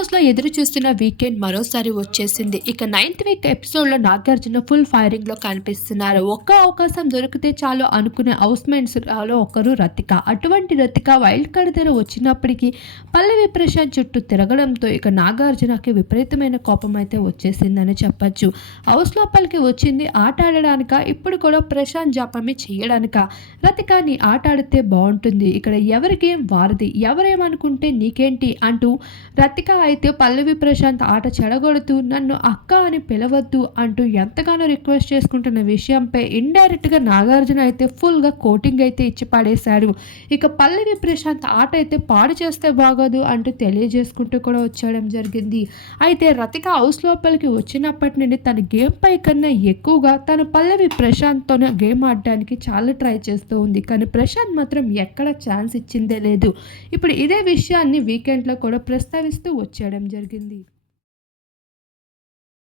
హౌస్‌లో ఎదురు చూస్తున్న వీకెండ్ మరోసారి వచ్చేసింది. ఇక 9థ్ వీక్ ఎపిసోడ్‌లో నాగార్జున ఫుల్ ఫైరింగ్‌లో కనిపిస్తున్నారు. ఒక్క అవకాశం దొరికితే చాలు అనుకునే హౌస్‌మేట్స్‌లో ఒకరు రతిక. అటువంటి రతిక వైల్డ్ కార్డ్ దగ్గర వచ్చినప్పటికీ పల్లవి ప్రశాంత్ చుట్టూ తిరగడంతో ఇక నాగార్జునకి విపరీతమైన కోపం అయితే వచ్చేసిందని చెప్పొచ్చు. హౌస్ లోపలికి వచ్చింది ఆట ఆడడానికా? ఇప్పుడు కూడా ప్రశాంత్ జపమే చేయడానికా? రతిక నీ ఆట ఆడితే బావుంటుంది. ఇక్కడ ఎవరి గేమ్ వారిది. ఎవరేమనుకుంటే నీకేంటి అంటూ రతిక అయితే పల్లవి ప్రశాంత్ ఆట చెడగొడుతూ నన్ను అక్క అని పిలవద్దు అంటూ ఎంతగానో రిక్వెస్ట్ చేసుకుంటున్న విషయంపై ఇండైరెక్ట్‌గా నాగార్జున అయితే ఫుల్‌గా కోటింగ్ అయితే ఇచ్చి పడేశాడు. ఇక పల్లవి ప్రశాంత్ ఆట అయితే పాడు చేస్తే బాగోదు అంటూ తెలియజేసుకుంటూ కూడా వచ్చేయడం జరిగింది. అయితే రతిక హౌస్ లోపలికి వచ్చినప్పటి నుండి తన గేమ్ పై కన్నా ఎక్కువగా తను పల్లవి ప్రశాంత్‌తోనే గేమ్ ఆడడానికి చాలా ట్రై చేస్తూ ఉంది. కానీ ప్రశాంత్ మాత్రం ఎక్కడ ఛాన్స్ ఇచ్చిందే లేదు. ఇప్పుడు ఇదే విషయాన్ని వీకెండ్‌లో కూడా ప్రస్తావిస్తూ వచ్చేయడం జరిగింది.